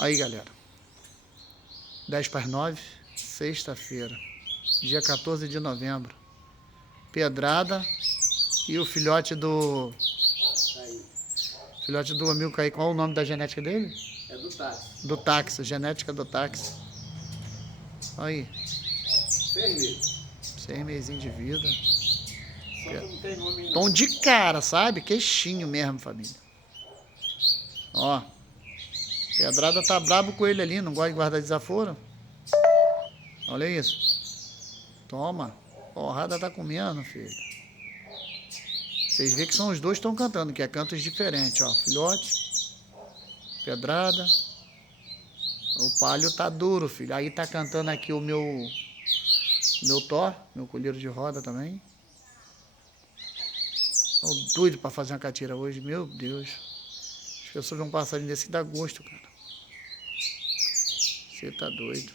Aí, galera. 10 para as 9, sexta-feira, dia 14 de novembro. Pedrada e o filhote do... Filhote do amigo Caí. Qual é o nome da genética dele? É do táxi. Do táxi, genética do táxi. Aí. 6 meses. 6 mesinhos de vida. Só que não tem nome não. Tom de cara, sabe? Queixinho mesmo, família. Ó. Pedrada tá brabo com ele ali, não gosta de guardar desaforo. Olha isso. Toma. Porrada tá comendo, filho. Vocês veem que são os dois que estão cantando, que é cantos diferentes, ó. Filhote. Pedrada. O palho tá duro, filho. Aí tá cantando aqui o meu Thor, meu colheiro de roda também. Tô doido pra fazer uma catira hoje, meu Deus. As pessoas vão passar desse dá gosto, cara. Você tá doido.